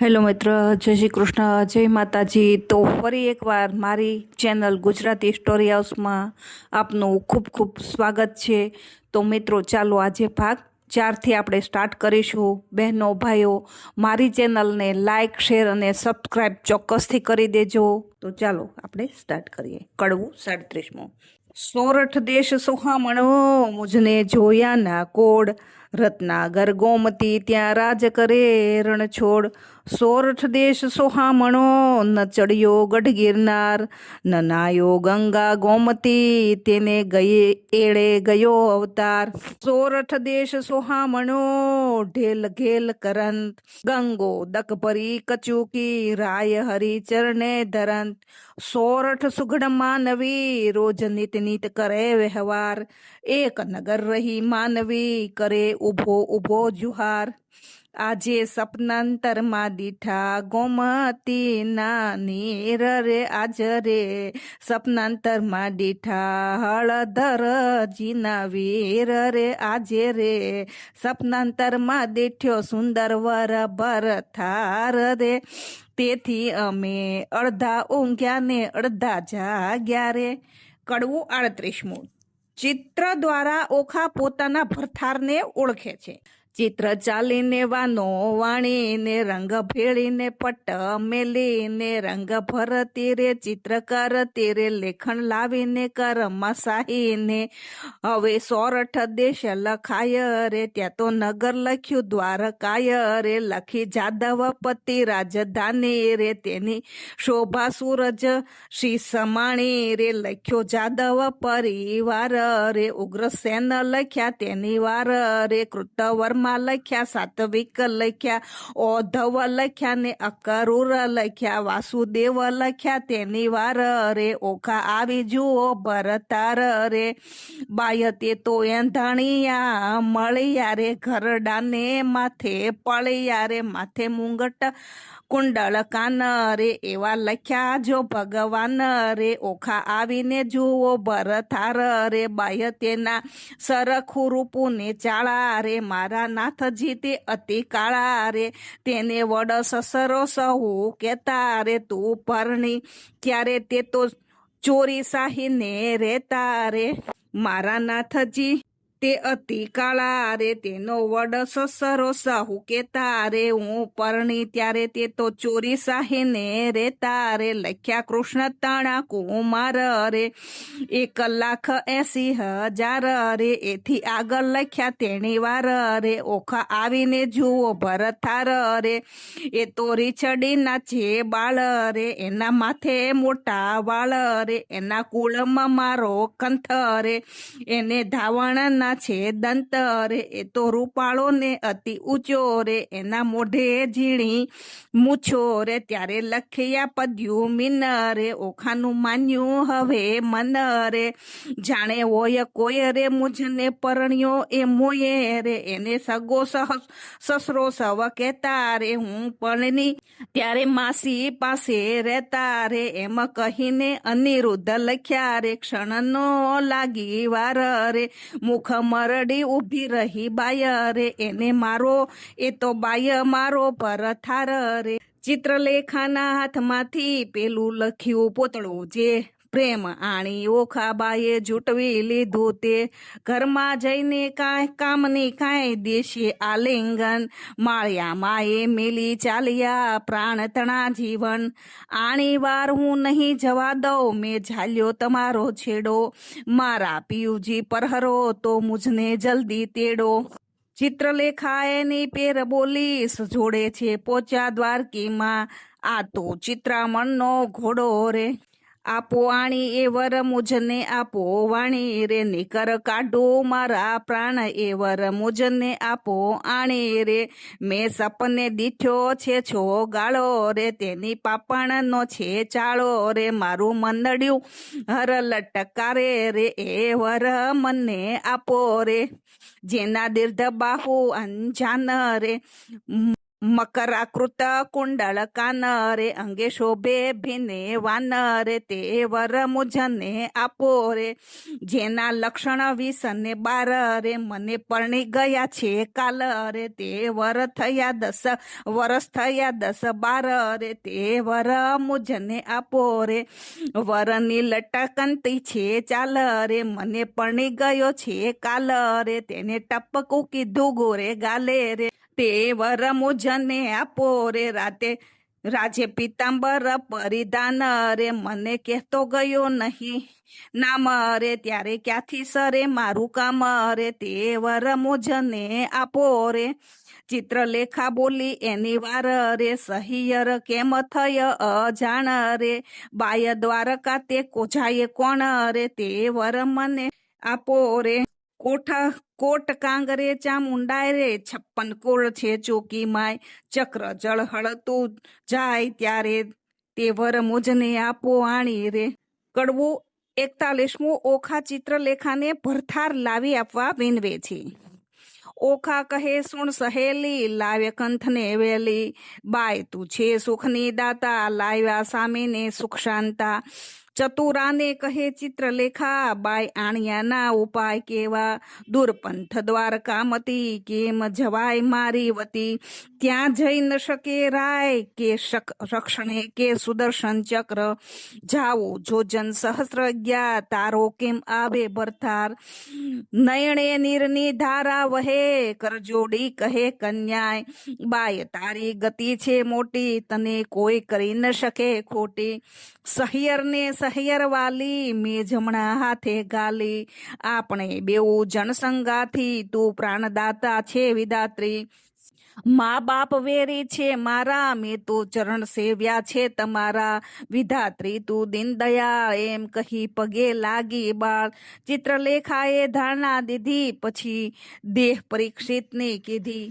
Hello મિત્ર, જય શ્રી કૃષ્ણ, જય માતાજી. તો ફરી એકવાર મારી ચેનલ ગુજરાતી સ્ટોરી હાઉસમાં આપનું ખૂબ ખૂબ સ્વાગત છે. તો મિત્રો ચાલો આજે ભાગ 4થી આપણે સ્ટાર્ટ કરીશું. બહેનો ભાઈઓ, મારી ચેનલને લાઇક, શેર અને સબસ્ક્રાઈબ ચોક્કસથી કરી દેજો. તો ચાલો આપણે સ્ટાર્ટ કરીએ. કડવું 37. સોરઠ દેશ સુહામણો, મુજને જોયા ના કોડ. રત્નાગર ગોમતી ત્યાં રાજ કરે રણછોડ. સોરઠ દેશ સોહામણો, ન ચડ્યો ગઢ ગિરનાર. ન નાયો ગંગા ગોમતી, તેને ગયે એળે ગયો અવતાર. સોરઠ દેશ સોહામણો, ઢેલ ઘેલ કરંત. ગંગો દક ભરી કચુકી, રાય હરી ચરણે ધરંત. સોરઠ સુઘડ માનવી, રોજ નિત નિત કરે વ્યવહાર. એક નગર રહી માનવી, કરે ઉભો ઉભો જુહાર. આજે સપનાંતરમાં દીઠા ગોમતી ના નીર રે. આજ રે સપનાંતરમાં દીઠા હળધર જીના વીર રે. આજે રે સપનાંતરમાં દીઠ્યો સુંદર વર ભરથાર રે. તેથી અમે અડધા ઊંઘ્યા ને અડધા જાગ્યા રે. કડવું 38. ચિત્ર દ્વારા ઓખા પોતાના ભરથારને ઓળખે છે. ચિત્ર ચાલીને વાનો વાણીને, રંગ ભેળીને પટ મેલીને. રંગ ભરતી રે ચિત્ર કરતી રે, લેખન લાવીને કરમાં સાહીને. હવે સોરઠ દેશ લખાય રે, ત્યાં તો નગર લખ્યું દ્વારકાય રે. લખી જાદવપતિ રાજધાની રે, તેની શોભા સૂરજ શ્રી સમાણી રે. લખ્યો જાદવ પરિવાર રે, ઉગ્રસેન લખ્યા તેની વાર રે. કૃતવર્મા લખ્યા, સાત્વિક લખ્યા, ઓધવ લખ્યા ને અકરૂર લખ્યા. વાસુદેવ લખ્યા તેની વાર રે, ઓખા આવી જુઓ ભરતાર રે. બાય તે તો એંધાણિયા મળ્યા રે, ઘરડાને માથે પળ્યા રે. માથે મુંગટ કુંડળ કાન રે, એવા લખ્યા જો ભગવાન રે. ઓખા આવીને જુઓ ભરથાર રે, બાહ્ય તેના સરખું રૂપું ને ચાળા રે. મારા નાથજી તે અતિ કાળા રે, તેને વડ સસરો સહુ કેતા રે. તું પરણી ત્યારે તે તો ચોરી સાહીને રહેતા રે. મારા નાથજી તે અતિ કાળા રે, તેનો વડ સસરો સહુ કેતા રે. હું પરણી ત્યારે તે તો ચોરી સાહીને રહેતા રે. લખ્યા કૃષ્ણ તાણા કુમાર રે, 1,80,000 રે. એથી આગળ લખ્યા તેની વાર રે, ઓખા આવીને જુઓ ભરથાર રે. એ તો રીછડી નાચે બાળ રે, એના માથે મોટા વાળ રે. એના કુળમાં મારો કંથ રે, એને ધાવણ છે દંત રે. એ તો રૂપાળો ને અતિ ઊંચો રે, એના મોઢે ઝીણી મૂછો રે. ત્યારે લખ્યા પદ્યું મીન રે, ઓખાનું માન્યું હવે મન રે. જાણે હોય કોઈ રે, મુજને પરણ્યો એ મોયે રે. એને સગો સસરો સવ કહેતા રે. હું પરણી ત્યારે માસી પાસે રહેતા રે. એમ કહીને અનિરુદ્ધ લખ્યા રે, ક્ષણનો લાગી વાર રે. મુખ મરડી ઊભી રહી બાય રે, એને મારો એ તો બાય મારો ભરથાર રે. ચિત્રલેખાના હાથમાંથી પેલું લખ્યું પોતળું, જે પ્રેમ આણી ઓખાબાએ જૂટવી લીધું તે. ઘરમાં જઈને કાંઈ કામની કાંઈ દેશે આલિંગન. માળ્યા માએ મેલી ચાલ્યા પ્રાણ તણા જીવન. આણી વાર હું નહીં જવા દઉં, મેં ઝાલ્યો તમારો છેડો. મારા પિયુજી પરહરો તો મુજને જલ્દી તેડો. ચિત્રલેખા એની પેર બોલી જોડે છે પોચા દ્વારકીમાં. આ તો ચિત્રામણનો ઘોડો રે. આપો આણી એ વર મુજને આપો વાણી રે. નિકર કાઢો મારા પ્રાણ એ વર મુજને આપો આણી રે. મેં સપને દીઠ્યો છે છો ગાળો રે, તેની પાપણનો છે ચાળો રે. મારું મંદડ્યું હર લટકારે રે, એ વર મને આપો રે. જેના દીર્ઘ બાહુ અંજાન રે, મકરાકૃત કુંડળ કાન રે અંગે શોભે ભીને વાન રે તે વર મુજને આપો રે જેના લક્ષણ 20 ને 12 રે મને પરણી ગયા છે કાલ રે તે વર થયા 10 વરસ થયા 10 12 રે તે વર મુજને આપો રે વરની લટકંતી છે ચાલ રે મને પરણી ગયો છે કાલ રે તેને ટપકું કીધું ગોરે ગાલે રે તે વર મુજને આપો રે રાજે પિતાંબર પરિધાન રે મને કહેતો ગયો નહીં નામ રે ત્યારે ક્યાંથી સરે મારું કામ રે તે વર મુજને આપો રે ચિત્રલેખા બોલી એની વાર રે સહિયર કેમ થય અજાણ રે બાય દ્વારકા તે કોજાએ કોણ રે તે વર મને આપો રે કોટ કાંગરે ચામુંડાય રે 56 કોળ છે ચોકી માય ચક્ર જળ હળતું જાય ત્યારે તે વર મુજને આપો આણી રે કડવું 41મું ઓખા ચિત્રલેખાને ભરથાર લાવી આપવા વિનવે છે. ઓખા કહે સુણ સહેલી લાવે કંથને વેલી બાય તું છે સુખની દાતા લાવ્યા સામીને સુખ શાંતા ચતુરાને કહે ચિત્રલેખા બાય આણિયાના ઉપાય કેવા દુર્પંથ દ્વારકામતી કેમ જવાય મારી વતી ત્યાં જઈ ન શકે રાય કે રક્ષણે કે સુદર્શન ચક્ર જાવો જોજન સહસ્ર ગયા તારો કેમ આવે ભરથાર નયણે નીરની ધારા વહે કરજોડી કહે કન્યાય બાય તારી ગતિ છે મોટી તને કોઈ કરી ન શકે ખોટી સહિયરને સહિયર વાલી મેં જમણા હાથે ગાલી આપણે બેઉ જનસંગાથી તું પ્રાણદાતા છે વિદાત્રી મા બાપ વેરી છે મારા મેં તો ચરણ સેવ્યા છે તમારા વિધાત્રી તું દીનદયા એમ કહી પગે લાગી બાળ ચિત્રલેખાએ ધારણા દીધી પછી દેહ પરીક્ષિતને કીધી.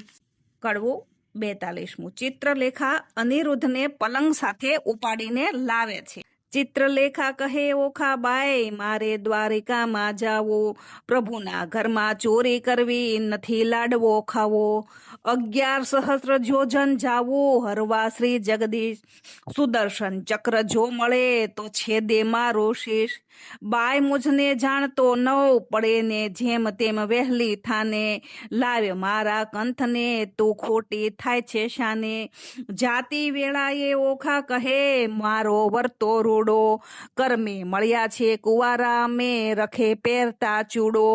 કડવું 42મું ચિત્રલેખા અનિરુદ્ધને પલંગ સાથે ઉપાડીને લાવે છે. ચિત્રલેખા કહે ઓખા બાઈ મારે દ્વારિકામાં જાવો પ્રભુના ઘરમાં ચોરી કરવી નથી લાડવો ખાવો 11 સહસ્ર જોજન જાવું હરવા શ્રી જગદીશ સુદર્શન ચક્ર જો મળે તો છેદે મારો શીશ બાય મુજને જાણતો નવ પડે ને જેમ તેમ વહેલી થાને લાવે મારા કંથને તું ખોટી થાય છે શાને જાતિ વેળાએ ઓખા કહે મારો વર્તો રૂડો કર્મે મળ્યા છે કુવારા મેં રખે પહેરતા ચૂડો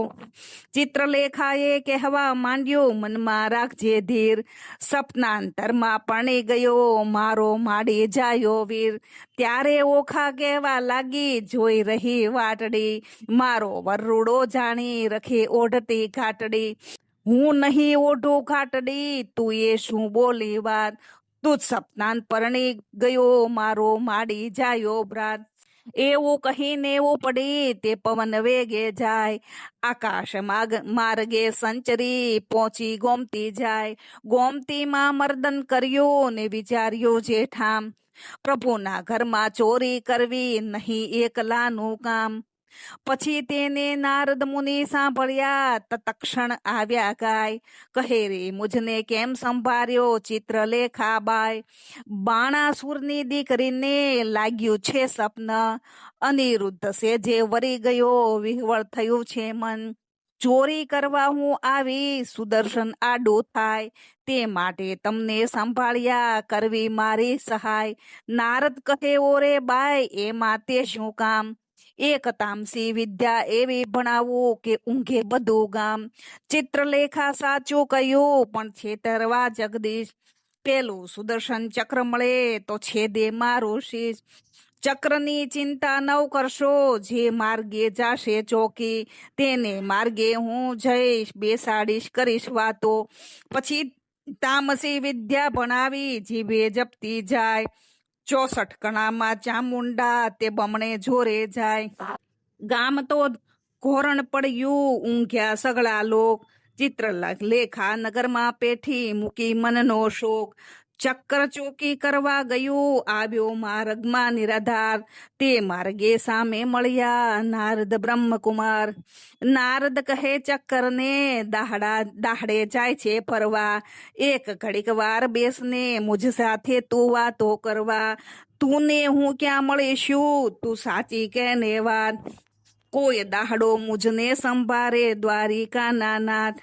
ચિત્રલેખાએ કહેવા માંડ્યો મનમાં રાખજે ધીર સપનાંતરમાં પરણી ગયો મારો માડી જાયો વીર ત્યારે ઓખા કહેવા લાગી જોઈ રહી વાટડી મારો વરરૂડો જાણી રખે ઓઢતી ઘાટડી હું નહીં ઓઢું ઘાટડી તું એ શું બોલી વાત તું સપનાંત પરણી ગયો મારો માડી જાયો ભ્રાત એવું કહીને એવું પડી તે પવન વેગે જાય આકાશ માર્ગે સંચરી પહોંચી ગોમતી જાય ગોમતીમાં મર્દન કર્યું ને વિચાર્યું જેઠામ પ્રભુના ઘરમાં ચોરી કરવી નહીં એકલાનું કામ પછી તેને નારદ મુનિ સાંભળ્યા તત્ક્ષણ આવ્યા ગાય કહે રે મુજને કેમ સંભાળ્યો ચિત્રલેખા બાય બાણાસુરની દીકરીને લાગ્યું છે સપન અનિરુદ્ધ છે જે વરી ગયો વિહવળ થયું છે મન ચોરી કરવા હું આવી સુદર્શન આડું થાય તે માટે તમને સંભાળ્યા કરવી મારી સહાય નારદ કહે ઓરે બાય એમાં તે શું કામ એક તામસી વિદ્યા એવી ભણાવું કે ઊંઘે બધું ગામ ચિત્રલેખા સાચું કહ્યું પણ છેતરવા જગદીશ પેલું સુદર્શન ચક્ર મળે તો છેદે મારો શીશ ચક્રની ચિંતા ન કરશો જે માર્ગે જાશે ચોકી તેને માર્ગે હું જઈશ બેસાડીશ કરીશ વાતો પછી તામસી વિદ્યા ભણાવી જીભે જપતી જાય 64 કણામાં ચામુંડા તે બમણે જોરે જાય ગામ તો ઘોરણ પડ્યું ઊંઘ્યા સગળા લોક ચિત્રલેખા નગરમાં પેઠી મૂકી મનનો શોક ચક્કર ચોકી કરવા ગયું, આવ્યો માર્ગમાં નિરાધાર, તે માર્ગે સામે મળ્યા નારદ બ્રહ્મકુમાર. નારદ કહે ચક્કરને, દાહડે જાય છે ફરવા, એક ઘડીક વાર બેસને મુજ સાથે તું વાતો કરવા. તું ને હું ક્યાં મળીશું, તું સાચી કે ને વાત, કોઈ દાહડો મુજને સંભારે દ્વારિકાના નાથ.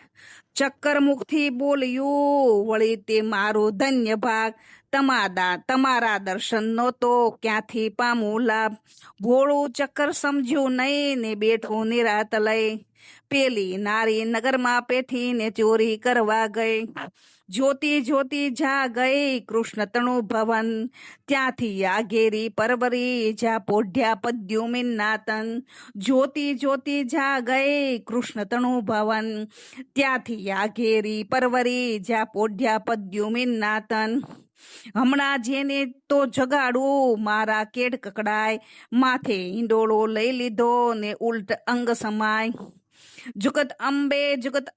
ચક્કર મુખથી બોલ્યું, વળી તે મારો ધન્ય ભાગ, તમારા દર્શનનો તો ક્યાંથી પામું લાભ. ભોળું ચક્કર સમજ્યું નહીં ને બેઠું નિરાત લઈ, પેલી નારી નગરમાં પેઠીને ચોરી કરવા ગઈ. જોતી જોતી જા ગઈ કૃષ્ણ તણુ ભવન, ત્યાંથી આ ઘેરી પરવરી જ્યાં પોઢ્યા પદ્યુમિનના તન. જોતી જોતી જા ગઈ કૃષ્ણ તણુ ભવન, ત્યાંથી આ ઘેરી પરવરી જ્યાં પોઢ્યા પદ્યુમિનના તન. હમણાં જેને તો જગાડું મારા કેડ કકડાય, માથે હિંડોળો લઈ લીધો ને ઉલટ અંગ સમાય. જુગત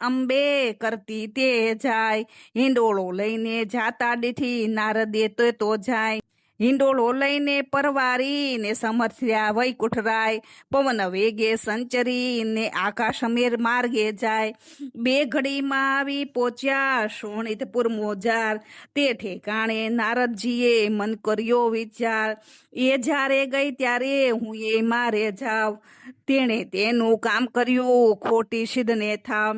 અંબે કરતી તે જાય, હિંડોળો લઈને જાતા દીઠી નારદે તો જાય. હિંડોળો લઈને પરવારી ને સમર્થ્યા વૈકુંઠરાય, પવન વેગે સંચરી ને આકાશ મેર માર્ગે જાય. બે ઘડીમાં આવી પહોંચ્યા શોણિતપુર મોજાર, તે ઠેકાણે નારદજીએ મન કર્યો વિચાર. એ જ્યારે ગઈ ત્યારે હું એ મારે જાવ, તેણે તેનું કામ કર્યું ખોટી સિદ્ધને થાવ.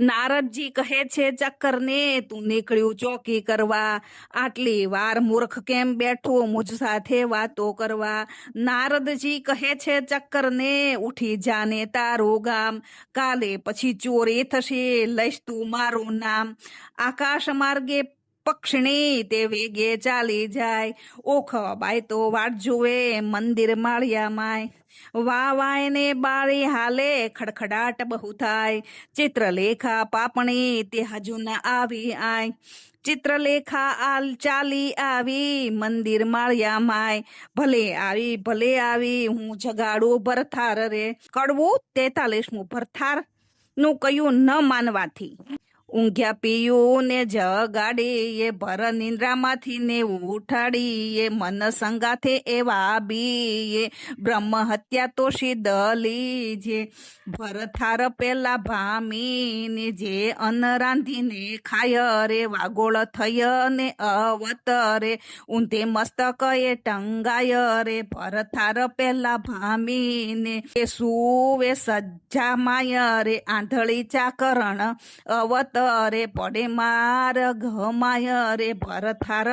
નારદજી કહે છે ચક્કરને, તું નીકળ્યું ચોકી કરવા, આટલી વાર મૂર્ખ કેમ બેઠું મુજ સાથે વાતો કરવા. નારદજી કહે છે ચક્કરને, ઉઠી જાને તારું ગામ, કાલે પછી ચોરી થશે લઈશ તું મારું નામ. આકાશ માર્ગે પક્ષણી તે વેગે ચાલી જાય, ઓખવાબાઈ તો વાટ જુએ મંદિર માળિયા માય. વાય ને બાળી હાલે ખડખડાટ બહુ થાય, ચિત્રલેખા પાપણી તે હજુ ના આવી આય. ચિત્રલેખા ચાલી આવી મંદિર માળિયા માય, ભલે આવી હું જગાડું ભરથાર રે. કડવું 43મું ભરથાર નું કયું ન માનવાથી. ઊંઘ્યા પીયું ને જગાડી, એ ભર નિંદ્રામાંથી ને ઉઠાડી, એ મન સંગાથે એવા બી, એ બ્રહ્મ હત્યા તો સિદ્ધ લીજે. ભરથાર પેલા ભામી ને જે અન્ન રાંધીને ખાય રે, વાગોળ થય ને અવતરે ઊંધે મસ્તક એ ટંગાય રે. ભરથાર પેલા ભામી ને એ સુવે સજ્જા માય રે, આંધળી ચાકરણ અવત રે પડે માર ઘમાય રે. ભરથાર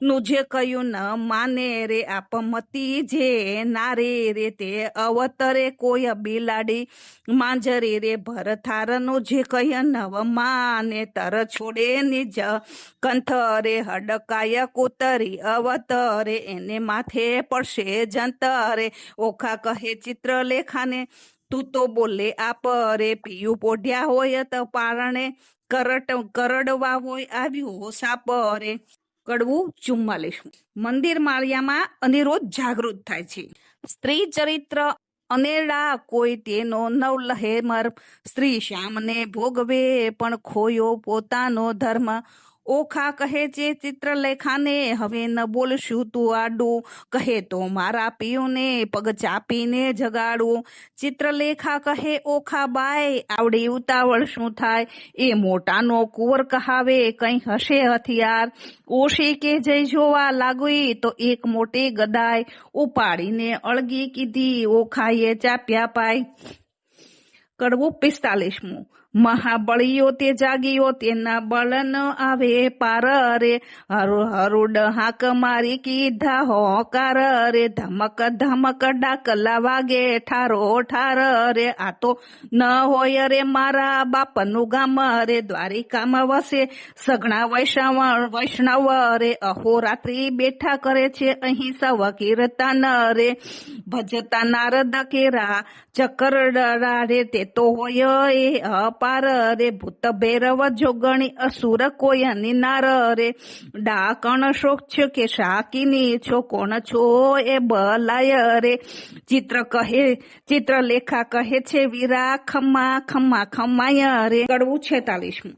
નું જે કયું ન માને રે, આપમતી જે નારે રે, તે અવતરે કોઈ બિલાડી માંજરી રે. ભરથાર નું જે કય નવ માને, તર છોડે નિજ કંથ રે. હડકાય કૂતરી અવતરે, એને માથે પડશે જંતરે. ઓખા કહે ચિત્રલેખાને, તું તો બોલે આપ રે, પીયું પોઢ્યા હોય તો પારણે કરડવા હોય આવ્યું સાપ રે. કડવું 44. મંદિર માળિયામાં અનેરોજ જાગૃત થાય છે. સ્ત્રી ચરિત્ર અનેડા કોઈ તેનો નવલહેમર, સ્ત્રી શ્યામને ભોગવે પણ ખોયો પોતાનો ધર્મ. ઓખા કહે છે ચિત્રલેખાને, હવે ન બોલશું તું આડું, કહે તો મારા પિયુને પગ ચાપીને જગાડું. ચિત્રલેખા કહે ઓખા બાય, આવડી ઉતાવળ શું થાય, એ મોટાનો કુંવર કહાવે કંઈ હશે હથિયાર. ઓશી કે જઈ જોવા લાગી તો એક મોટી ગદાય, ઉપાડીને અળગી કીધી ઓખાએ ચાપ્યા પાય. કડવું 45મું. મહાબળીઓ તે જાગીઓ, તેના બળ ન આવે પાર રે. હરુડ હાક મારી કીધા હોકાર રે, ધમક ધમક ડાકલા વાગે ઠારો ઠાર રે. આ તો ન હોય રે મારા બાપનું ગામ રે, દ્વારિકામાં વસે સઘળા વૈષ્ણવ રે. અહોરાત્રી બેઠા કરે છે અહીં સવ કીર્તન રે. ભજતા નારદ કેરા ચક્કર રે, તે તો હોય એ અપાર રે. ભૂત ભૈરવ જોગણી અસુર કોઈ નિનાર રે. ડાકણ શોક છે કે શાકીની છો, કોણ છો એ બલાય રે. ચિત્રલેખા કહે છે વીરા ખમ્મા ખમ્મા ખમ્માય રે. કડવું 46મું.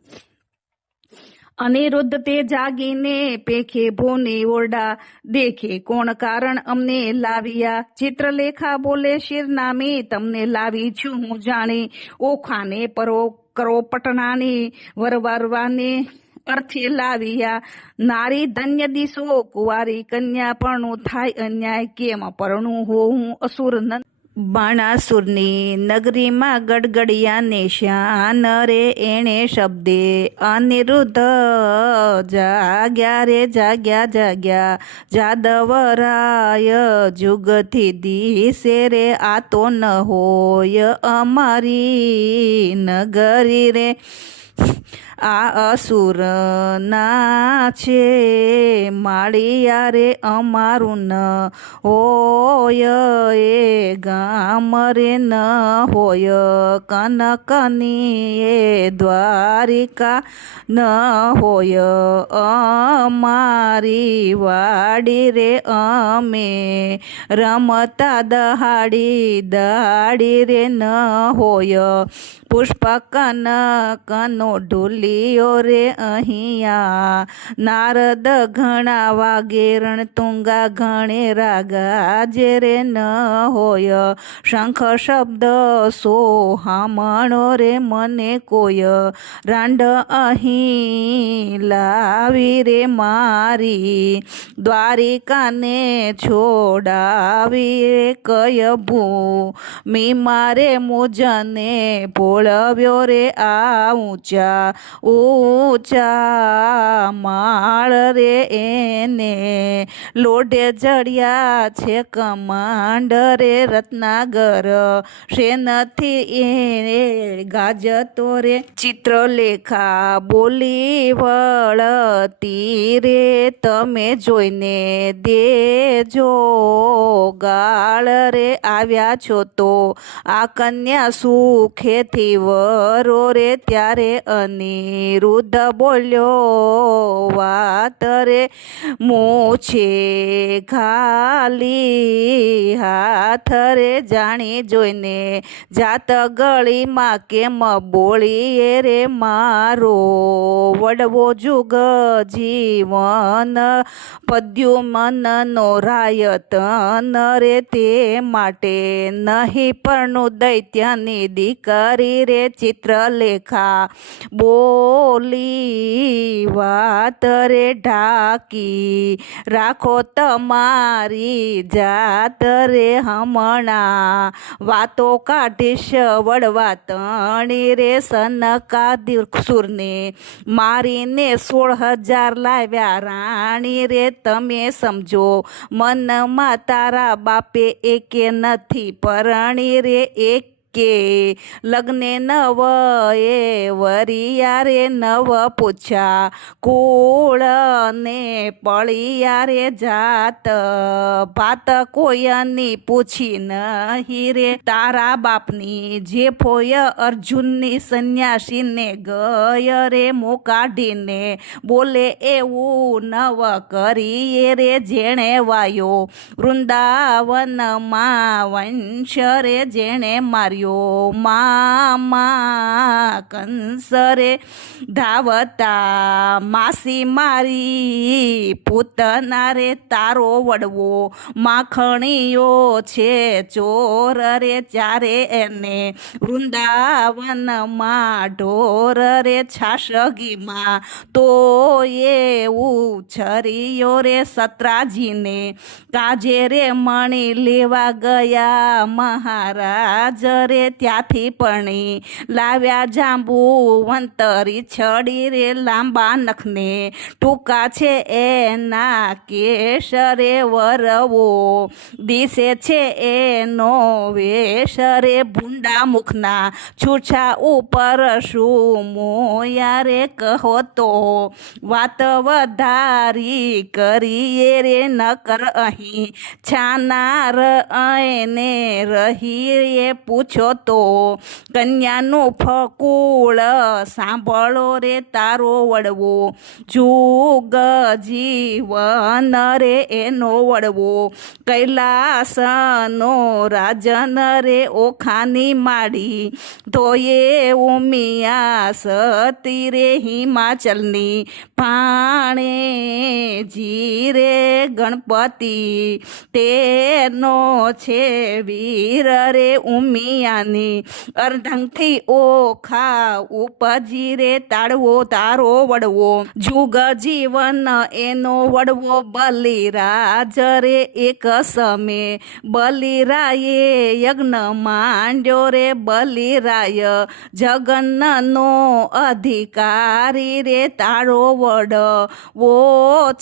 અનિરુદ્ધ તે જાગીને પેખે ભોને ઓરડા, દેખે કોણ કારણ અમને લાવ્યા. ચિત્રલેખા બોલે શિર નામે તમને લાવી છું હું જાણી. ઓખાને પરો કરો પટનાને વરવારવાને અર્થે લાવ્યા. નારી ધન્ય દિશો કુંવારી કન્યા પરણું થાય અન્યાય, કેમ પરણું હોઉં અસુર બાણાસુરની નગરીમાં ગડગડિયાને શ્યાન રે એણે શબ્દે. અનિરુદ્ધ જાગ્યા રે જાગ્યા જાગ્યા, જાદવરાય જુગથી દિશે રે. આ તો ન હોય અમારી નગરી રે, આ અસુર ના છે માળિયા રે. અમારું ન હોય એ ગામ રે, ન હોય કનકની એ દ્વારિકા, ન હોય અમારી વાડી રે. અમે રમતા દહાડી દાડી રે, ન હોય પુષ્પ કનકનો ઢોલિયો રે અહીંયા. નારદ ઘણા વાગે રણતુંગા ઘણે રાગા જે રે, ન હોય શંખ શબ્દ સોહામણો રે મને કોઈ. રાંડ અહીં લાવી રે મારી, દ્વારિકાને છોડાવી રે કય ભૂમિ મારે. મુજને પોળવ્યો રે આ ઊંચા ઊંચા માળ રે, એને લોઢે જડ્યા છે કમાંડ રે. રત્નાગર શેનથી એ ગાજતો રે. ચિત્રલેખા બોલી વળતી રે, તમે જોઈને દેજો ગાળ રે. આવ્યા છો તો આ કન્યા સુખેથી વરો રે. ત્યારે અનિરુદ્ધ બોલ્યો વાત રે, મૂછે ખાલી હાથ રે. જાણી જોઈને જાત ગળીમાં કેમ બોલીએ રે. મારો વડવો જુગ જીવન પદ્યુમનનો રાયતન રે, તે માટે નહીં પરનું દૈત્યની દીકરી રે. ચિત્રલેખા બોલી વાત રે, ઢાકી રાખો તમારી જાત રે. હમણાં વાતો કાઢીશ વડવા તણી રે. સનકાદિસુરને મારીને 16,000 લાવ્યા રાણી રે. તમે સમજો મનમાં તારા બાપે એકે નથી પરણી રે. એક કે લગ્ને નવ એ વરિયા રે. નવ પૂછા કુળ ને પળિયા રે. જાત ભાત કોયની પૂછી નહીં રે. તારા બાપની જે ફોય અર્જુનની સંન્યાસીને ગય રે. મો કાઢીને બોલે એવું નવ કરીએ રે. જેણે વાયો વૃંદાવનમાં વંશ રે, જેણે માર્યો મામા કંસ રે. ધાવતા માસી મારી પૂતના રે. તારો વડવો માખણીયો છે ચોર રે. ચારે એને વૃંદાવનમાં ઢોર રે. છાશગીમાં તો એવું છરીયો રે. સત્રાજીને કાજે રે મણી લેવા ગયા મહારાજ રે. ત્યાંથી પણી લાવ્યા જાંબુવંતરી છડી રે. લાંબા નખને ટૂંકા છે એના કેશ રે. વરવો દિશે છે એનો વેશ રે. ભૂંડા મુખના છૂછા ઉપર શું મોયા રે. કહો તો વાત વધારી કરીએ રે. નકર અહીં છાનાર એને રહીએ. પૂછો છો તો કન્યાનું ફકુળ સાંભળો રે તારો વડવો જુગ જીવન રે એનો વડવો કૈલાસનો રાજન રે ઓખાની માડી ધોયે ઉમિયા સતી રે હિમાચલની ભાણે જીરે ગણપતિ તેનો છે વીર રે ઉમિયાની અર્ધંગથી ઓખા ઉપજી રે તાળવો તારો વડવો જુગ જીવન એનો વડવો બલિરાજ રે એક સમે બલિરાયે યજ્ઞ માંડ્યો રે બલિરાય જગન્નનો અધિકારી રે તારો વડવો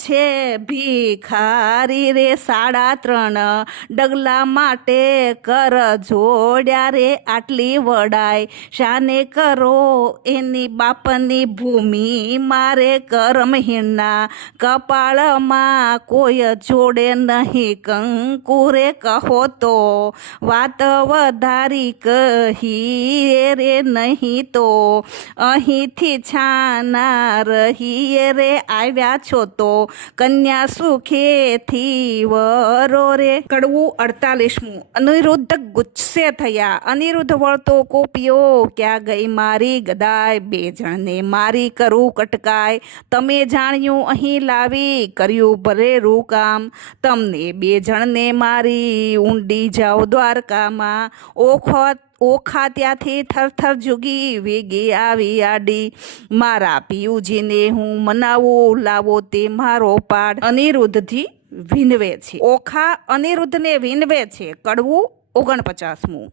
છે ભિખારી રે 3.5 ડગલા માટે કર જોડ્યા રે આટલી વડાય શાને કરો એની બાપની ભૂમિ મારે કરમહીના કપાળમાં કોઈ જોડે નહીં કંકુ રે કહો તો વાત વધારી કહીએ રે નહીં તો અહીંથી છાના રહીએ રે આવ્યા છો તો કન્યા સુખેથી વરો રે કડવું 48મું અનિરુદ્ધ ગુસ્સે થયા અનિરુદ્ધ વળતો કોપિયો ક્યાં ગઈ મારી ગદાય 2 જણને મારી કરું કટકાય તમે જાણ્યું અહીં લાવી કર્યું ભરેરું કામ તમને 2 જણને મારી ઊંડી જાઓ દ્વારકામાં ઓખા ત્યાંથી થરથર જુગી વેગી આવી આડી મારા પિયુજીને હું મનાવું લાવો તે મારો પાડ અનિરુદ્ધથી વિનવે છે ઓખા અનિરુદ્ધને વિનવે છે કડવું 49મું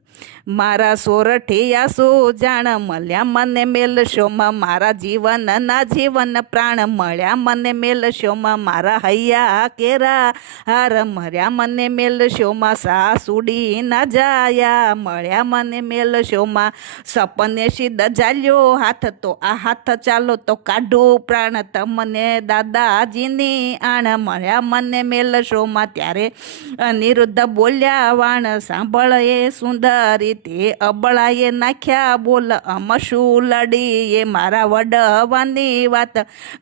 મારા સોરઠિયાસો જાણ મળ્યા મને મેલશોમાં મારા જીવનના જીવન પ્રાણ મળ્યા મને મેલશોમાં મારા હૈયા કેરા હાર મર્યા મને મેલશોમાં સાસુડી ના જાયા મળ્યા મને મેલશોમાં સપને સિદ્ધ ચાલ્યો હાથ તો આ હાથ ચાલો તો કાઢું પ્રાણ તમને દાદાજીની આણ મળ્યા મને મેલશોમાં ત્યારે અનિરુદ્ધ બોલ્યા વાણ સાંભળ એ સુંદરી તે અબળાએ નાખ્યા બોલ અમશું લડી એ મારા વડવાની વાત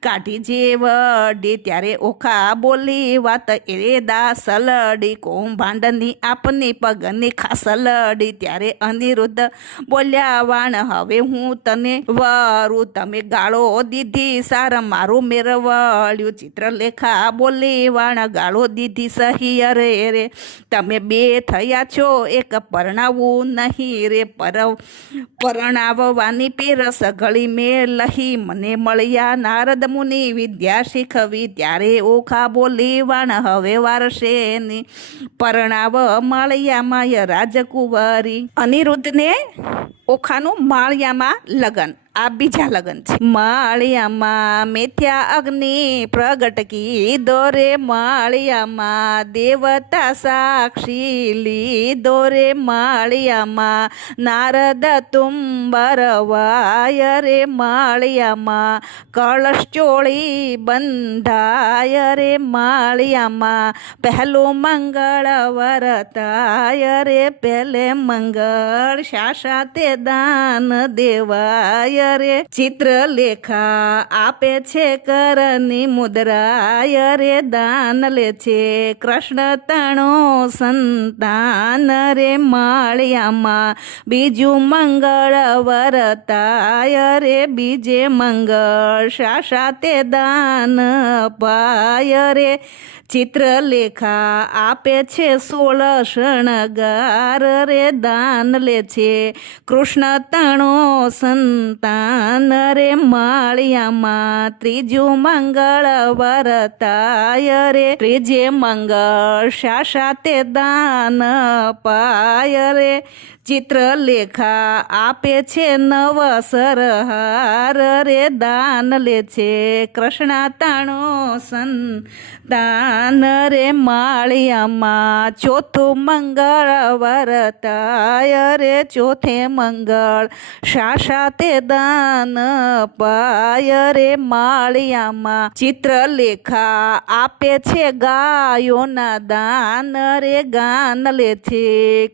કાઢી જે વડી ત્યારે ઓખા બોલી વાત એ દાસ લડી કૌભાંડની આપની પગની ખાસ લડી ત્યારે અનિરુદ્ધ બોલ્યા વાણ હવે હું તને વરું તમે ગાળો દીધી સાર મારું મેરવળ્યું ચિત્રલેખા બોલી વાણ ગાળો દીધી સહી અરે રે તમે 2 થયા છો એક પરણાવું નહીં રે પરણાવવાની પેરસ ગળી મેં લહી મને મળ્યા નારદ મુનિ વિદ્યા શીખવી ત્યારે ઓખા બોલી વાણ હવે વારસેની પરણાવ માળિયા માય રાજકુંવરી અનિરુદ્ધને ઓખાનું માળિયામાં લગન આ બીજા લગન છે માળિયામાં મેથ્યા અગ્નિ પ્રગટકી દોરે માળિયામાં દેવતા સાક્ષી લીધો રે માળિયામાં નારદ તુંબર વાય રે માળિયામાં કળશ ચોળી બંધાય રે માળિયામાં પહેલું મંગળ વરતાય રે પહેલે મંગળ શાસા તે દાન દેવાય રે ચિત્રલેખા આપે છે કરની મુદ્રાય રે દાન લે છે કૃષ્ણ તણો સંતાન રે માળિયામાં બીજું મંગળ વરતાય રે બીજે મંગળ શાસા તે દાન પાય રે ચિત્રલેખા આપે છે 16 શણગાર રે દાન લે છે કૃષ્ણ તણો સંતાન રે માળિયામાં ત્રીજું મંગળ વરતાય રે ત્રીજે મંગળ શાસા તે દાન પાય રે ચિત્રલેખા આપે છે 9 સરહાર રે દાન લે છે કૃષ્ણ તાણો દાન રે માળિયામાં ચોથું મંગળ વરતાય રે ચોથે મંગળ શાશા તે દાન પાય રે માળિયામાં ચિત્રલેખા આપે છે ગાયોના દાન રે ગાન લે છે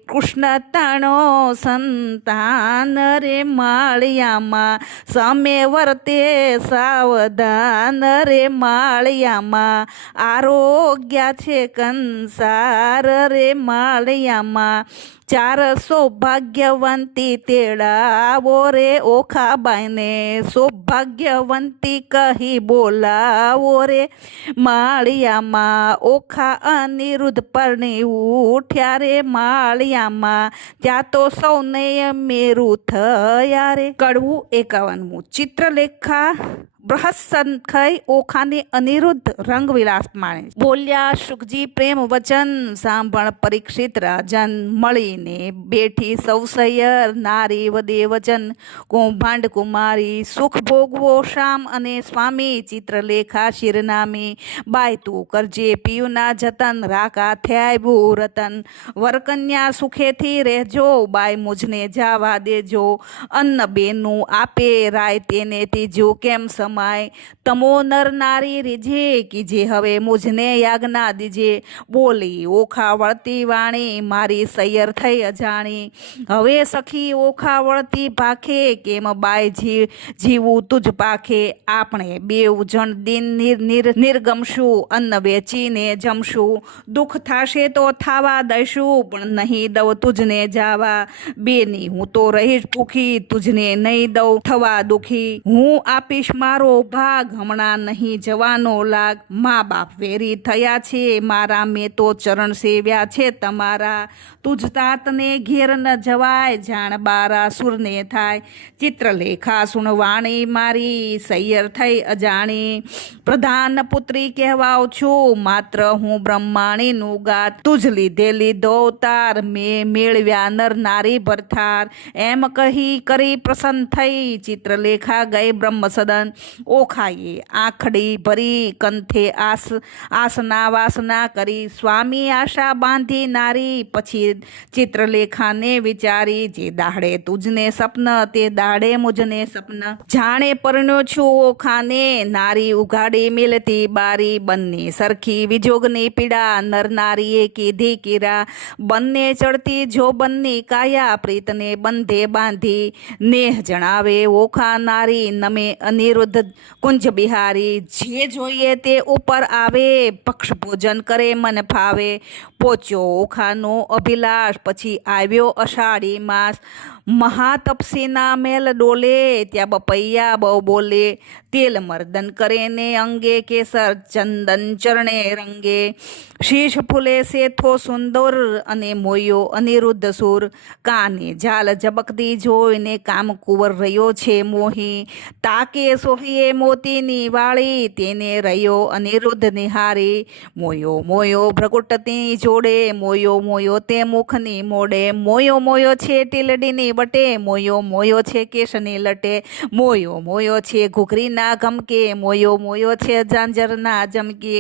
કૃષ્ણ તાણો સંતાન રે માળિયામાં સમે વર્તે સાવધાન રે માળિયામાં આરોગ્ય છે કંસાર રે માળિયામાં ચાર સૌભાગ્યવંતી તેડાવો રે ઓખાબાઈને સૌભાગ્યવંતી કહી બોલાવો રે માળિયામાં ઓખા અનિરુદ્ધ પરણી ઉઠ્યા રે માળિયામાં ત્યાં તો સૌને મેરું થયા રે. કડવું 51. ચિત્રલેખા બૃહસ્સંખય ઓખાને અનિરુદ્ધ રંગવિલાસ માણે. બોલ્યા શુકજી પ્રેમ વચન સાંભળ પરીક્ષિત રાજન મળીને બેઠી સૌ સૈયર નારી વદે વચન કૌભાંડ કુમારી સુખ ભોગવો શામ અને સ્વામી ચિત્રલેખા શિરનામી બાય તું કરજે પિયુના જતન રાકા થયાયું રતન વરકન્યા સુખેથી રહેજો બાય મુજને જાવા દેજો અન્ન બેનું આપે રાય તેને ત્રીજો કેમ તમો નર નારી રીજે કીજે હવે મુજને યાજ્ઞા દીજે બોલી ઓખા વળતી વાણી મારી સૈયર થઈ અજાણી હવે સખી ઓખા વળતી ભાખે કેમ બાય જીવું તુજ પાખે આપણે બેઉ જણ દિન નિર્ગમશું અન્ન વેચીને જમશું દુઃખ થાશે તો થાવા દઈશું પણ નહીં દઉં તુજને જાવા બેની હું તો રહીશ ભૂખી તુજને નહીં દઉં થવા દુખી હું આપીશ મારો ભાગ હમણાં નહીં જવાનો લાગ મા બાપ વેરી થયા છે મારા મેં તો ચરણ સેવ્યા છે તમારા તુજ તાતને ઘેર ન જવાય જાણ બારા સુરને થાય ચિત્રલેખા સુણવાણી મારી સૈયર થઈ અજાણી પ્રધાન પુત્રી કહેવાઉં છું માત્ર હું બ્રહ્માણીનું ગાત તુજ લીધે લીધો અવતાર મેં મેળવ્યા નર નારી ભરથાર એમ કહી કરી પ્રસન્ન થઈ ચિત્રલેખા ગઈ બ્રહ્મ સદન ઓખાએ આંખડી ભરી કંથે આસના વાસના કરી સ્વામી આશા બાંધી નારી પછી ચિત્રલેખાને વિચારી જે દાડે તુજને સપન તે દાડે મુજને સપન જાણે પરણ્યો છું ઓખાને નારી ઉઘાડી મિલતી બારી બંને સરખી વિજોગની પીડા નર નારીએ કીધી કીરા બંને ચડતી જો બંને કાયા પ્રીતને બંધે બાંધી નેહ જણાવે ઓખા નારી નમે અનિરુદ્ધ કુંજ બિહારી જે જોઈએ તે ઉપર આવે પક્ષ ભોજન કરે મન ફાવે પોચ્યો ઓખાનો અભિલાષ પછી આવ્યો અષાઢી માસ મહાતપસીના મેલ ડોલે ત્યાં બપૈયા બહુ બોલે તેલ મર્દન કરે ને અંગે કેસર ચંદન ચરણે રંગે શીશ ફૂલે સેથો સુંદર અને મોયો અનિરુદ્ધ સુર કાને જાલ ઝબકતી જોઈને કામ કુંવર રહ્યો છે મોહી તાકે સોહીએ મોતીની વાળી તેને રહ્યો અનિરુદ્ધ નિહારી મોયો મોયો ભ્રગુટતી જોડે મોયો મોયો તે મુખની મોડે મોયો મોયો છે ટીલડીની વટે મોયો મોયો છે કેશની લટે મોયો મોયો છે ઘૂઘરીના ગમકે મોયો મોયો છે ઝાંઝરના જમકે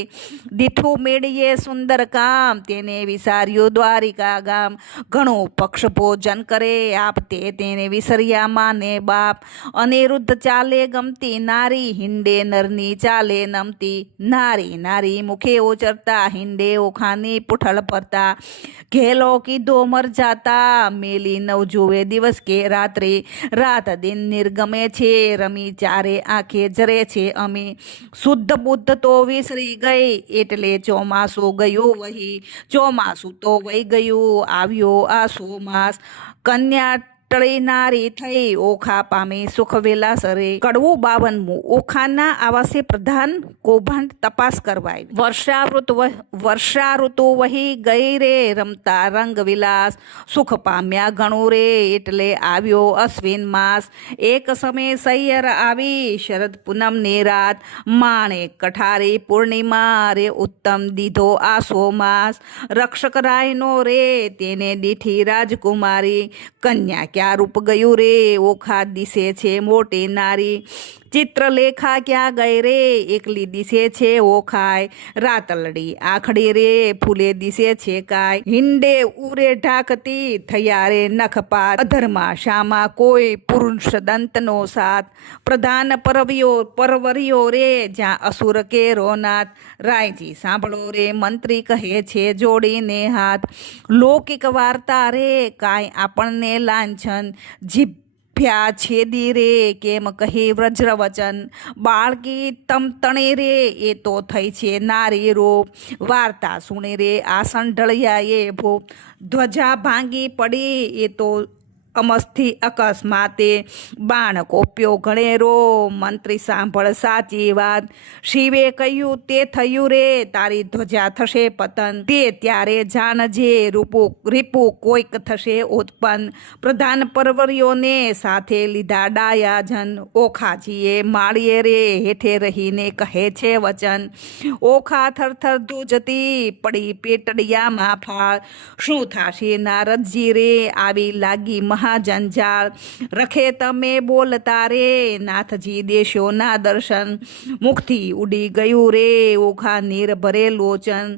દીઠું મેળીએ સુંદર કામ તેને વિસાર્યું દ્વારિકા ગામ ઘણું પક્ષ ભોજન કરે આપતે તેને વિસર્યા માને બાપ અનિરુદ્ધ ચાલે ગમતી નારી હિંડે નરની ચાલે નમતી નારી નારી મુખે ઉચરતા હિંડે ઓખાની પુઠળ પરતા ઘેલો કીધો મર જાતા મેલી નવ જુએ દિવસ કે રાત્રે રાત દિન નિર્ગમે છે રમી ચારે આંખે જરે છે અમે શુદ્ધ બુદ્ધ તો વિસરી ગઈ એટલે ચોમાસું ગયું વહી ચોમાસું તો વહી ગયું આવ્યો આ સોમાસ કન્યા ટળી નારી થઈ ઓખા પામી સુખ વેલાસરે. કડવું 52. ઓખાના આવાસે પ્રધાન કૌભાંડ તપાસ કરવાય. વર્ષા ઋતુ વહી ગઈ રે રમતા રંગ વિલાસ સુખ પામ્યા ઘણું રે એટલે આવ્યો અશ્વિન માસ એક સમય સૈયર આવી શરદ પૂનમની રાત માણે કઠારી પૂર્ણિમા રે ઉત્તમ દીધો આસો માસ રક્ષક રાયનો રે તેને દીઠી રાજકુમારી કન્યા ક્યાં રૂપ ગયું રે ઓખા દિશે છે મોટી નારી ચિત્રલેખા ક્યાં ગઈ રે, એકલી દિશે છે ઓખાય, રાતલડી આખડી રે, ફૂલે દિશે છે કાય, હિંડે ઉરે ઢાકતી, થયા રે નખપાત, અધરમાં શામાં કોઈ પુરુષ દંતનો સાથ, પ્રધાન પરવરિયો રે, જ્યાં અસુર કેરો નાથ, રાયજી સાંભળો રે, મંત્રી કહે છે જોડીને હાથ, લૌકિક વાર્તા રે, કાંઈ આપણને લાંછન, જીભ્યા છેદી રે, કેમ કહી વ્રજ્ર વચન, બાળકી તમતણે રે, એ તો થઈ છે નારી રૂપ, વાર્તા સુણી રે આસન ઢળ્યા એ ભૂપ, ધ્વજા ભાંગી પડી, એ તો અમસ્થી અકસ્માતે, બાણ કોપ્યો ઘણેરો, મંત્રી સાંભળ સાચી વાત, શિવે કહ્યું તે થયું રે, તારી ધ્વજા થશે પતન, તે ત્યારે જાણજે રીપુ કોઈક થશે ઉત્પન્ન, પ્રધાન પરવરિયોને સાથે લીધા ડાયા જન, ઓખાજીએ માળીએ રે, હેઠે રહીને કહે છે વચન, ઓખા થરથર ધ્રુજતી, પડી પેટડિયામાં ફાળ, શું થાશે નારદજી રે, આવી લાગી મહાજંજાળ, રખે તમે બોલતા રે, નાથજી દેશો ના દર્શન, મુખથી ઉડી ગયું રે, ઓખા નીર ભરે લોચન,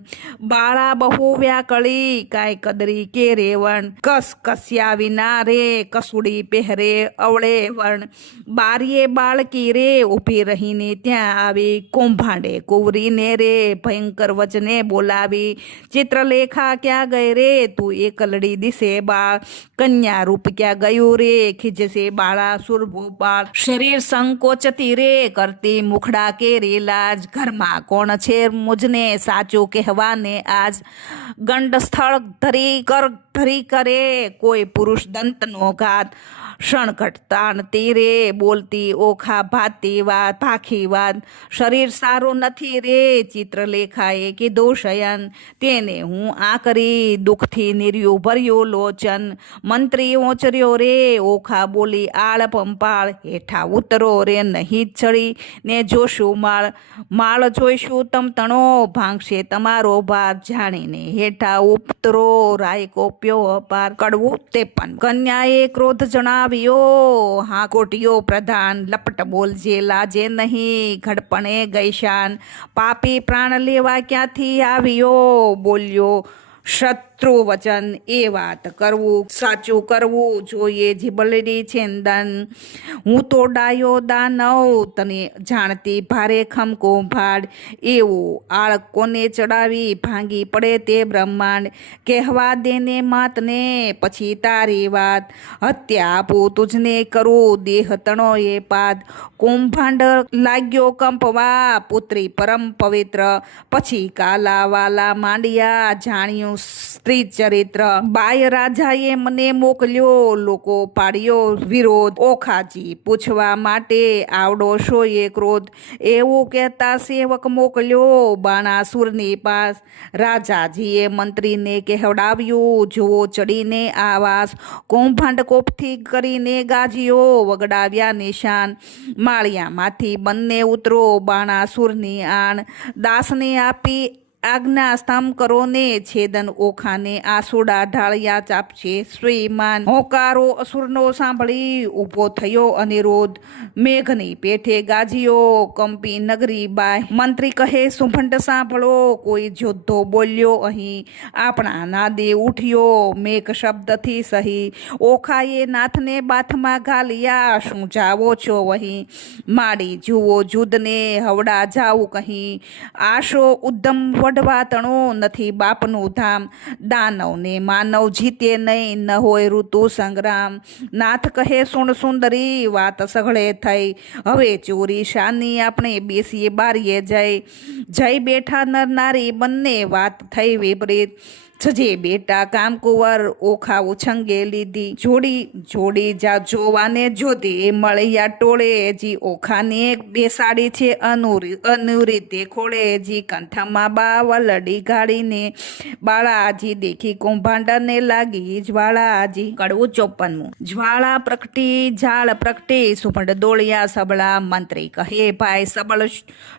બાળા બહુ વ્યાકળી, કાંઈ કદરી કે રેવણ, કસ્યા વિના રે, કસુડી પહેરે અવળે વણ, બારીએ બાળકી રે, ઊભી રહીને ત્યાં આવી, કુંભાંડે કુંવરીને રે, ભયંકર વચને બોલાવી, ચિત્રલેખા ક્યાં ગઈ રે, તું એકલડી દિશે બાળ, કન્યા રૂપ ક્યાં ગયું રે, ખીજશે બાળા સુરભૂપાળ, શરીર સંકોચતી રે, કરતી મુખડા કે રેલાજ, ઘરમાં કોણ છે મુજને સાચું કહેવાને આજ, ગંડ સ્થળ ધરી કરે, કોઈ પુરુષ દંતનો ઘાત, ક્ષણઘટ તાણતી રે, બોલતી ઓખા ભાખી વાત, શરીર સારું નથી રે, ચિત્રલેખાએ કીધું શયન, તેને હું આ કરી, દુઃખથી નિર્યું ભર્યું લોચન, મંત્રી ઓચર્યો રે, ઓખા બોલી આળ પંપાળ, હેઠા ઉતરો રે નહીં ચડી ને જોશું માળ જોઈશું તમતણો, ભાંગશે તમારો ભાર, જાણીને હેઠા ઉતરો, રાય કોપ્યો અપાર, કડવું 53, કન્યાએ ક્રોધ જણાવ્યો, હા કોટિયો પ્રધાન, લપટ બોલજે લાજે નહીં, ઘડપણે ગઈશાન, પાપી પ્રાણ લેવા ક્યાંથી આવ્યો, બોલ્યો શત્રુ વચન, એ વાત કરવું સાચું કરવું જોઈએ જીબલડી છેંદન, હું તો ડાયો દાનવ, તને જાણતી ભારે ખમકો ભાડ, એવું આળ કોને ચડાવી, ભાંગી પડે તે બ્રહ્માંડ, કહેવા દેને માતને પછી તારી વાત, હત્યા આપું તુજને કરું, દેહ તણો એ પાદ, કુંભાંડ લાગ્યો કંપવા, પુત્રી પરમ પવિત્ર, પછી કાલા વાલા માંડ્યા, જાણ્યું સ્ત્રી ચરિત્ર, બાય રાજાએ મને મોકલ્યો, લોકો પાડ્યો વિરોધ, ઓખાજી પૂછવા માટે આવડો શો એ ક્રોધ, એવું કહેતા સેવક મોકલ્યો બાણાસુરની પાસ, રાજાજીએ મંત્રીને કહેવડાવ્યું, જુઓ ચડીને આવાસ, કૌભાંડ કોપથી કરીને ગાજીઓ, વગડાવ્યા નિશાન, માળિયામાંથી બંને ઉતરો, બાણાસુરની આણ, દાસને આપી આજ્ઞા સ્તંભ કરો ને છેદન, ઓખાને આસુડા ઢાળ્યા ચાપશે શ્રીમાન, હોકારો અસુરનો સાંભળી ઊભો થયો અનિરોધ, મેઘની પેઠે ગાજીયો, કંપી નગરી બાય, મંત્રી કહે સુભંડ સાંભળો, કોઈ જોધો બોલ્યો અહીં, આપણા નાદે ઉઠ્યો મેઘ શબ્દથી સહી, ઓખાએ નાથને બાથમાં ઘાલિયા, શું જાવો છો વહીં, માડી જુઓ જુદને હવડા જાવું કહી, આશો ઉદ્ધમ વડવા તણો, નથી બાપનું ધામ, દાનવને માનવ જીતે નહીં, ન હોય ઋતુ સંગ્રામ, નાથ કહે સુણ સુંદરી, વાત સઘળે થઈ, હવે ચોરી શાની આપણે બેસીએ બારીએ જઈ બેઠા નર નારી બંને, વાત થઈ વિપરીત, છજે બેટા કામકુંવર, ઓખા ઉછંગે લીધી, જોડી જા જોવાને જોધી, મળ્યા ટોળે, જી ઓખાને બેસાડી છે અનુરીતે ખોળે, જી કંઠમાં બાવ વલડી ગાડીને બાળાજી દેખી કૌભાંડને લાગી જ્વાળાજી. કડવું 54. જ્વાળા પ્રગટી ઝાડ પ્રગટી સુપંડ દોળિયા સબળા મંત્રી કહે ભાઈ સબળ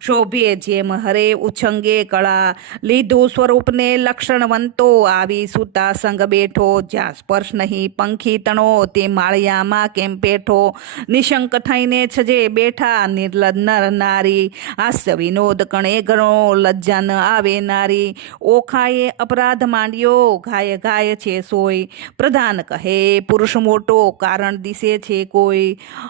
શોભે જેમ હરે ઉછંગે કળા લીધું સ્વરૂપને લક્ષણવંતો આવી સુતા સંગ બેઠો જ્યાં સ્પર્શ નહીં પંખી તણો તે માળિયામાં કેમ પેઠો નિશંક થઈને છજે બેઠા નિર્લજ નર નારી હાસ્ય વિનોદ કણે ગણો લજ્જા ન આવે નારી ઓખાએ અપરાધ માંડ્યો ગાય ગાય છે સોય પ્રધાન કહે પુરુષ મોટો કારણ દિશે છે કોઈ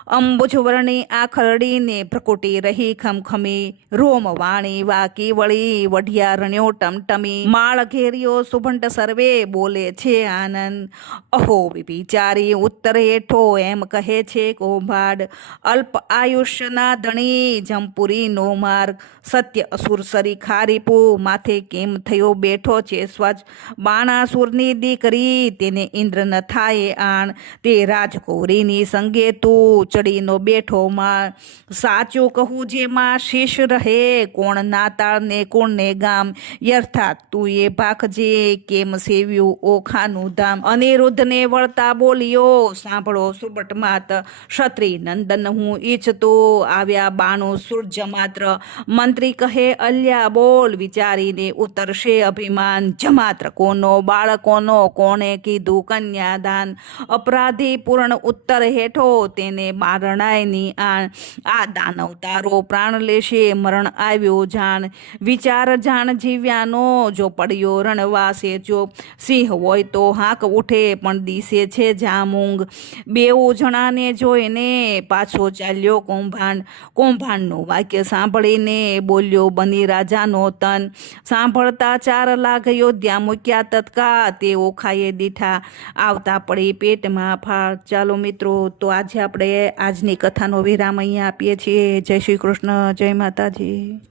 અંબુજ વર્ણી આખરડીને પ્રકુટી રહી ખમખમી રોમ વાણી વાકી વળી વઢિયા રણ્યો ટમટમી માળ ઘેર્યો સુભંટ સર્વે બોલે છે આનંદ અહો વિચારી ઉત્તર હેઠો એમ કહે છે કૌભાંડ અલ્પ આયુષ્યના ધણી જમપુરી નો માર્ગ સત્ય અસુર સરી ખારીપુ માથે કેમ થયો બેઠો છે સ્વચ્છ બાણાસુરની દીકરી તેને ઇન્દ્ર ન થાય આણ તે રાજકૌરીની સંગે તું ચડીનો બેઠો માં સાચું કહું જેમાં શીશ રહે કોણ નાતાળ ને કોણ ને ગામ યથાર્થ તું એ ભાખજે કેમ સેવ્યું ઓખાનું ધામ અનિરુદ્ધને વળતા બોલ્યો સાંભળો સુબટ માત ક્ષત્રિય નંદન હું ઈચ્છતો આવ્યા બાણું સૂર્ય માત્ર મંત્રી કહે અલ્યા બોલ વિચારીને ઉતરશે અભિમાન જમાત્ર કોનો બાળકોનો કોણે કીધું કન્યાદાન અપરાધી પૂર્ણ ઉત્તર હેઠો તેને મારણાયની આણ આ દાનવ તારો પ્રાણ લેશે મરણ આવ્યો જાણ વિચાર જાણ જીવ્યાનો જો પડ્યો રણવાસે જો સિંહ હોય તો હાંક ઉઠે પણ દિશે છે જામુંગ બેઉ જણાને જોઈને પાછો ચાલ્યો કૌભાંડનું વાક્ય સાંભળીને બોલ્યો બની રાજાનો તન સાંભળતા 4 લાખ યોધ્યા મૂક્યા તત્કા તે ઓખાએ દીઠા આવતા પડી પેટમાં ફાળ. ચાલો મિત્રો, તો આજે આપણે આજની કથાનો વિરામ અહીંયા આપીએ છીએ. જય શ્રી કૃષ્ણ, જય માતાજી.